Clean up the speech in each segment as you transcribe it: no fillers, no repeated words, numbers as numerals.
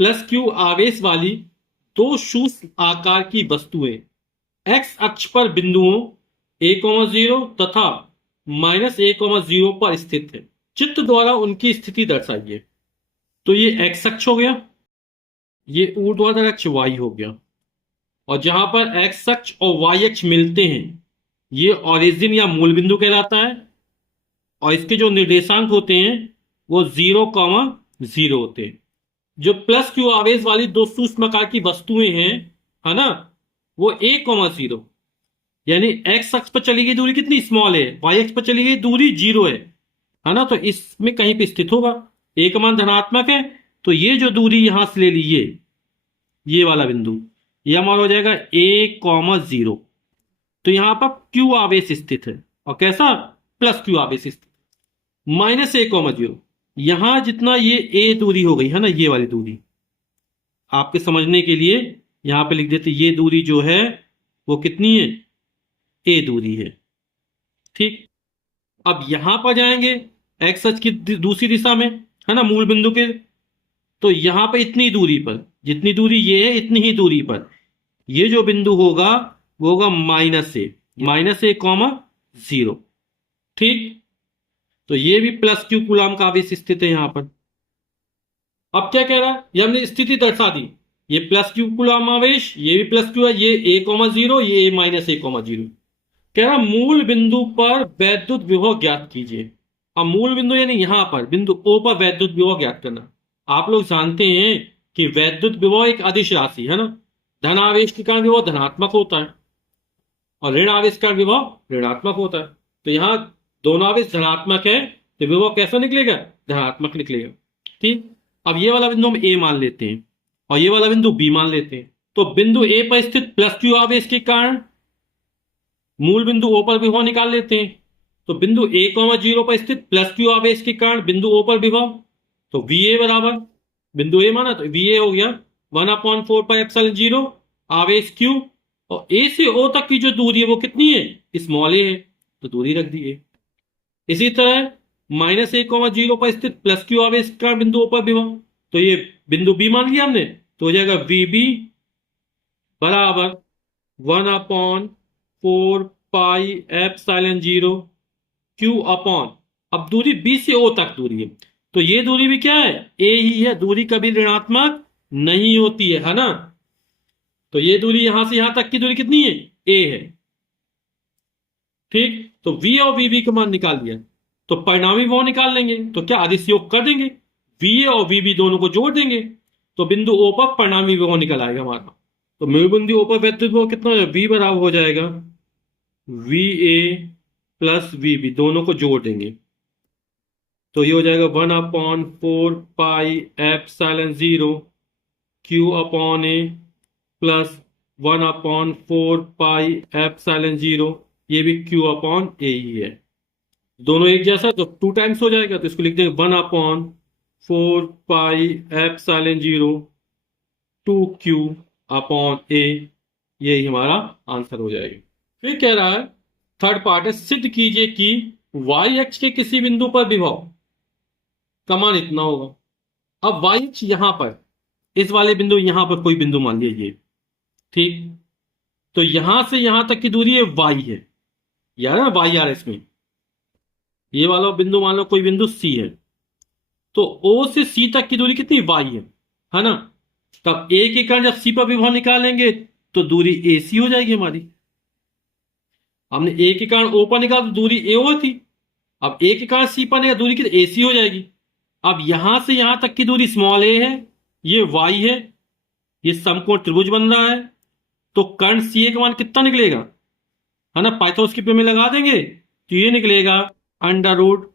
Plus Q आवेश वाली दो सूक्ष्म आकार की वस्तुएं एक्स अक्ष पर बिंदुओं a,0 तथा -a,0 पर स्थित है। चित्र द्वारा उनकी स्थिति दर्शाइए। तो ये एक्स अक्ष हो गया, ये ऊर्ध्वाधर अक्ष वाई हो गया, और जहां पर एक्स अक्ष और वाई अक्ष मिलते हैं ये ओरिजिन या मूल बिंदु कहलाता है। और इसके जो निर्देशांक होते हैं वो 0,0 होते हैं। जो प्लस क्यू आवेश वाली दो सूक्ष्म आकार की वस्तुएं हैं, है ना, वो a,0 यानी एक्स अक्ष पर चली गई दूरी कितनी स्मॉल है, वाई अक्ष पर चली गई दूरी 0 है ना। तो इसमें कहीं पे स्थित होगा। ए का मान धनात्मक है तो ये जो दूरी यहां से ले ली ये वाला बिंदु, ये हमारा हो जाएगा a,0। तो यहां पर क्यू आवेश स्थित है, और कैसा, प्लस क्यू आवेश स्थित, -a,0। यहां जितना ये a दूरी हो गई है ना, ये वाली दूरी आपके समझने के लिए यहां पे लिख देते, ये दूरी जो है वो कितनी है, a दूरी है। ठीक, अब यहां पर जाएंगे एक्स अक्ष की दूसरी दिशा में, है ना, मूल बिंदु के। तो यहां पर इतनी दूरी पर, जितनी दूरी ये है इतनी ही दूरी पर ये जो बिंदु होगा वो होगा -a,-a,0। ठीक, तो ये भी प्लस क्यू कूलाम का आवेश स्थित है यहां पर। अब क्या कह रहा है, ये हमने स्थिति दर्शा दी, ये प्लस क्यू कूलाम आवेश, ये भी प्लस क्यू है, ये a,0, ये -a,0। कह रहा मूल बिंदु पर वैद्युत विभव ज्ञात कीजिए। अब मूल बिंदु यानी यहां पर बिंदु O पर वैद्युत विभव ज्ञात करना। आप लोग जानते हैं कि वैद्युत विभव एक अदिश राशि है ना, धन आवेश के कारण विभव धनात्मक होता है और ऋण आवेश का विभव ऋणात्मक होता है। तो यहां दोनों आवेश धनात्मक है तो विभव कैसा निकलेगा, धनात्मक निकलेगा। ठीक, अब ये वाला बिंदु हम A मान लेते हैं और ये वाला बिंदु B मान लेते हैं। तो बिंदु A पर स्थित प्लस क्यू आवेश के कारण मूल बिंदु O पर विभव निकाल लेते हैं। तो बिंदु a,0 पर स्थित प्लस क्यू आवेश के कारण बिंदु O पर विभव, तो VA बराबर, बिंदु A माना तो VA हो गया 1/4πε0 आवेश Q, और A से O तक की जो दूरी है वो कितनी है, स्मॉल a है, तो दूरी रख दी है। इसी तरह -a,0 पर स्थित प्लस क्यू आवेश के कारण बिंदु O पर विभव, तो ये बिंदु B मान लिया हमने, तो हो जाएगा VB बराबर 1/4πε0 Q अपॉन, अब दूरी B से O तक दूरी है तो ये दूरी भी क्या है, A ही है, दूरी कभी ऋणात्मक नहीं होती है ना। तो ये दूरी यहां से यहां तक की दूरी कितनी है, A है। ठीक, तो V और VB का मान निकाल दिया, तो परिणामी वो निकाल लेंगे, तो क्या अदिश योग कर देंगे, VA और VB दोनों को जोड़ देंगे, तो बिंदु O पर परिणामी वो निकल आएगा हमारा। तो मूल बिंदु O पर वैद्युत विभव कितना हो जाएगा, V बराबर हो जाएगा VA प्लस VB, दोनों को जोड़ देंगे तो ये हो जाएगा 1/4πε0 Q अपॉन A प्लस 1/4πε0, ये भी Q अपॉन A ही है, दोनों एक जैसा, तो 2 टाइम्स हो जाएगा, तो इसको लिख देंगे 1/4πε0 2Q अपॉन A, यही हमारा आंसर हो जाएगा। फिर कह रहा है थर्ड पार्ट है, सिद्ध कीजिए कि y अक्ष के किसी बिंदु पर विभव का मान इतना होगा। अब y अक्ष यहां पर, इस वाले बिंदु, यहां पर कोई बिंदु मान लीजिए, ठीक, तो यहां से यहां तक की दूरी है y है, यार ना y आ रहा है इसमें, ये वाला बिंदु मान लो कोई बिंदु C है, तो O से C तक की दूरी कितनी y है ना। तब A के कारण जब C पर विभव निकालेंगे तो दूरी AC हो जाएगी हमारी। हमने A के कारण O पर निकाला तो दूरी AO थी, अब A के कारण C पर निकाला दूरी कितनी AC हो जाएगी। अब यहां से यहां तक की दूरी स्मॉल a है, ये y है, ये समकोण त्रिभुज बन रहा है, तो कर्ण CA का मान कितना निकलेगा, है ना, पाइथागोरस की प्रमेय लगा देंगे तो ये निकलेगा √a²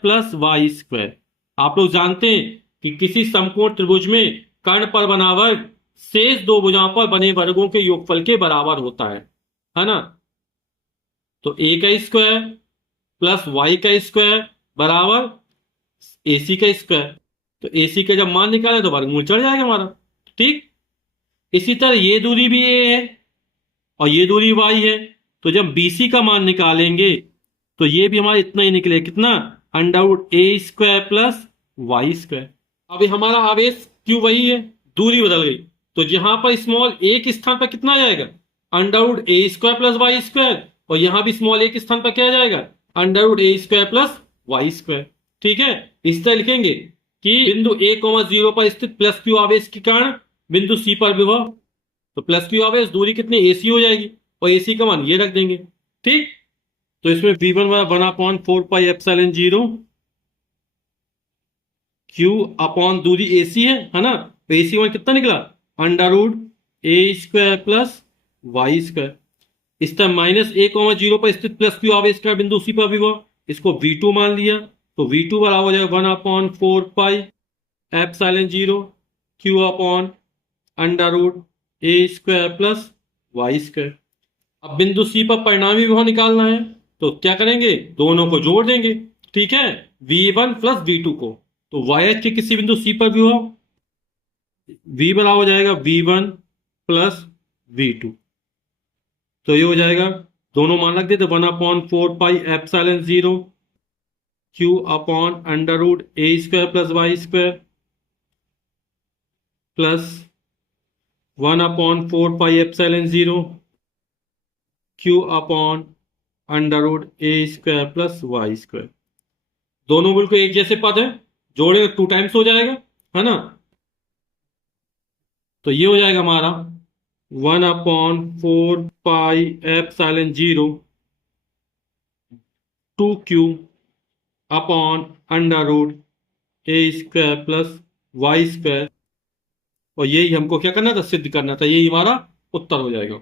प्लस y²। आप लोग जानते हैं कि किसी समकोण त्रिभुज में कर्ण पर बना वर्ग शेष दो भुजाओं पर बने वर्गों के योगफल के बराबर होता है ना। तो a का स्क्वायर प्लस y का स्क्वायर बराबर AC का स्क्वायर, तो AC का जब मान निकाले तो वर्गमूल चढ़ जाएगा हमारा। ठीक, इसी तरह ये दूरी भी a है और ये दूरी y है, तो जब BC का मान निकालेंगे तो ये भी हमारा इतना ही निकले, कितना, √a² प्लस y²। अभी हमारा आवेश क्यू वही है, दूरी बदल गई, तो जहां पर स्मॉल एक स्थान पर कितना आ जाएगा, under root a square plus y square, और यहां भी स्मॉल एक स्थान पर क्या आ जाएगा, under root a square plus y square. ठीक है, इस तरह लिखेंगे कि बिंदु ए कॉमा जीरो पर स्थित प्लस क्यू आवेश के कारण बिंदु सी पर विभव, तो प्लस क्यू आवेश दूरी कितनी एसी हो जाएगी, और एसी का मान ये रख देंगे। ठीक, तो इसमें V1 वन अपॉन 4 पाई एप्सिलॉन 0 क्यू अपॉन दूरी एसी है ना, तो एसी वन कितना निकला, under root a square plus y square. इस तरह -a, 0 पर स्थित प्लस क्यू आवेश का बिंदु सी पर विभव, इसको V2 मान लिया, तो V2 बराबर हो जाएगा 1/4 pi epsilon 0 q upon under root a square plus y square. अब बिंदु सी पर परिणामी विभव निकालना है, तो क्या करेंगे, दोनों को जोड़ देंगे। ठीक है, V1 प्लस V2 को, तो वाई के किसी बिंदु सी पर विभव V बराबर हो जाएगा V1 प्लस V2, तो ये हो जाएगा, दोनों मान रख देते, 1/4 pi epsilon 0 q upon under root a square plus y square plus 1/4 pi epsilon 0 q upon under root a square plus y square. दोनों बिल्कुल एक जैसे पद है, जोड़ेगा 2 टाइम्स हो जाएगा, है ना, तो ये हो जाएगा हमारा 1/4 pi epsilon 0 2Q upon under root a square plus y square, और यही हमको क्या करना था, सिद्ध करना था, यही हमारा उत्तर हो जाएगा।